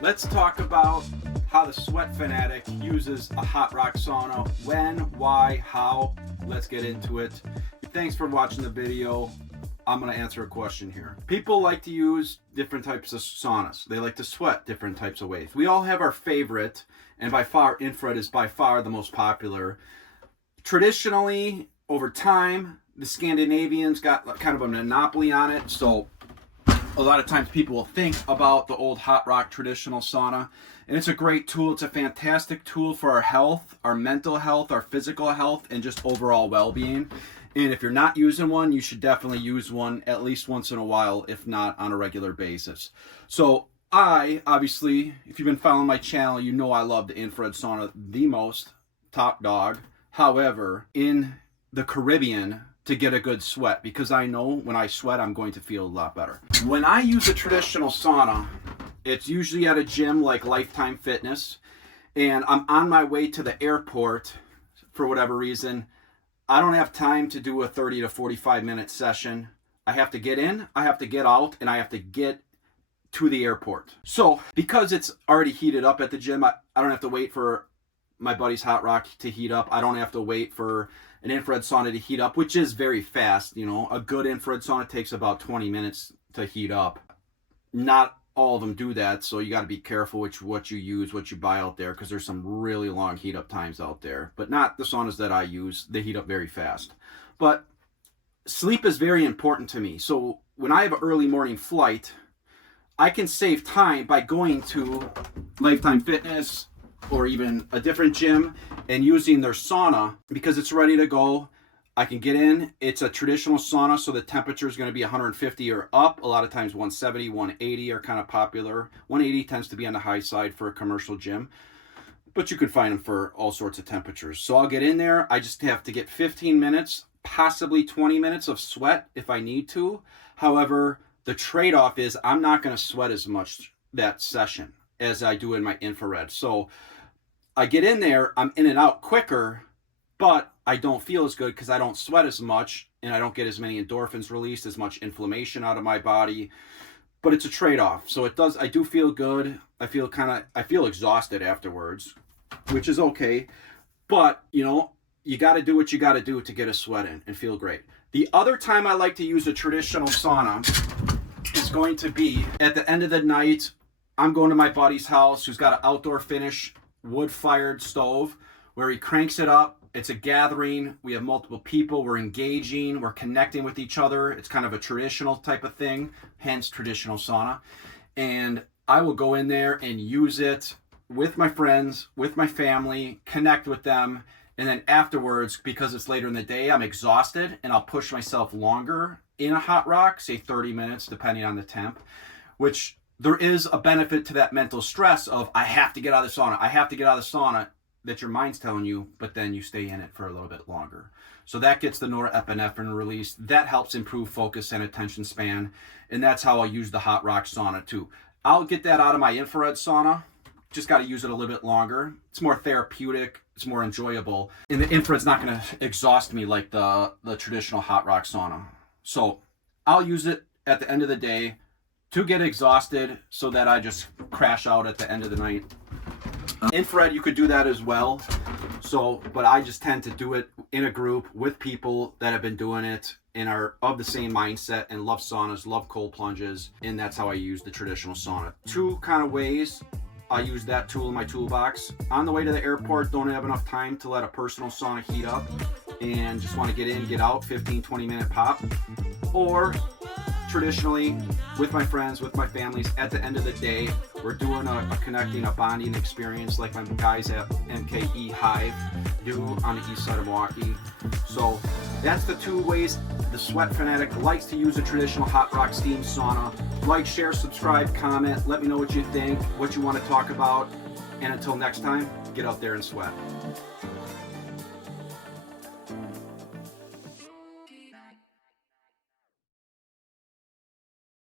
Let's talk about how the Sweat Fanatic uses a hot rock sauna. When, why, how. Let's get into it. Thanks for watching the video. I'm going to answer a question here. People like to use different types of saunas. They like to sweat different types of ways. We all have our favorite, and by far infrared is by far the most popular. Traditionally, over time, the Scandinavians got kind of a monopoly on it, so a lot of times people will think about the old hot rock traditional sauna, and it's a great tool. It's a fantastic tool for our health, our mental health, our physical health, and just overall well-being. And if you're not using one, you should definitely use one at least once in a while, if not on a regular basis. So I, obviously, if you've been following my channel, you know I love the infrared sauna the most, top dog. However, in the Caribbean, to get a good sweat, because I know when I sweat, I'm going to feel a lot better. When I use a traditional sauna, it's usually at a gym like Lifetime Fitness, and I'm on my way to the airport for whatever reason. I don't have time to do a 30 to 45 minute session. I have to get in, I have to get out, and I have to get to the airport. So because it's already heated up at the gym, I don't have to wait for my buddy's hot rock to heat up. I don't have to wait for an infrared sauna to heat up, which is very fast. You know, a good infrared sauna takes about 20 minutes to heat up. Not all of them do that, so you got to be careful what you use, what you buy out there, because there's some really long heat up times out there. But not the saunas that I use. They heat up very fast. But sleep is very important to me. So when I have an early morning flight, I can save time by going to Lifetime Fitness or even a different gym and using their sauna because it's ready to go. I can get in. It's a traditional sauna, so the temperature is going to be 150 or up. A lot of times 170, 180 are kind of popular. 180 tends to be on the high side for a commercial gym, but you can find them for all sorts of temperatures. So I'll get in there. I just have to get 15 minutes, possibly 20 minutes of sweat if I need to. However, the trade-off is I'm not going to sweat as much that session as I do in my infrared. So I get in there, I'm in and out quicker, but I don't feel as good because I don't sweat as much and I don't get as many endorphins released, as much inflammation out of my body. But it's a trade-off. So I do feel good. I feel exhausted afterwards, which is okay. But, you know, you got to do what you got to do to get a sweat in and feel great. The other time I like to use a traditional sauna is going to be at the end of the night. I'm going to my buddy's house who's got an outdoor finish wood-fired stove where he cranks it up. It's a gathering. We have multiple people. We're engaging. We're connecting with each other. It's kind of a traditional type of thing, hence traditional sauna. And I will go in there and use it with my friends, with my family, connect with them. And then afterwards, because it's later in the day, I'm exhausted and I'll push myself longer in a hot rock, say 30 minutes, depending on the temp, which there is a benefit to that mental stress of I have to get out of the sauna. I have to get out of the sauna that your mind's telling you, but then you stay in it for a little bit longer. So that gets the norepinephrine released. That helps improve focus and attention span. And that's how I'll use the hot rock sauna too. I'll get that out of my infrared sauna. Just got to use it a little bit longer. It's more therapeutic. It's more enjoyable. And the infrared's not going to exhaust me like the traditional hot rock sauna. So I'll use it at the end of the day to get exhausted so that I just crash out at the end of the night. Infrared, you could do that as well. So, but I just tend to do it in a group with people that have been doing it and are of the same mindset and love saunas, love cold plunges. And that's how I use the traditional sauna. Two kind of ways I use that tool in my toolbox. On the way to the airport, don't have enough time to let a personal sauna heat up and just want to get in, get out, 15, 20 minute pop. Or traditionally, with my friends, with my families, at the end of the day, we're doing a connecting, a bonding experience like my guys at MKE Hive do on the east side of Milwaukee. So that's the two ways the Sweat Fanatic likes to use a traditional hot rock steam sauna. Like, share, subscribe, comment. Let me know what you think, what you want to talk about. And until next time, get out there and sweat.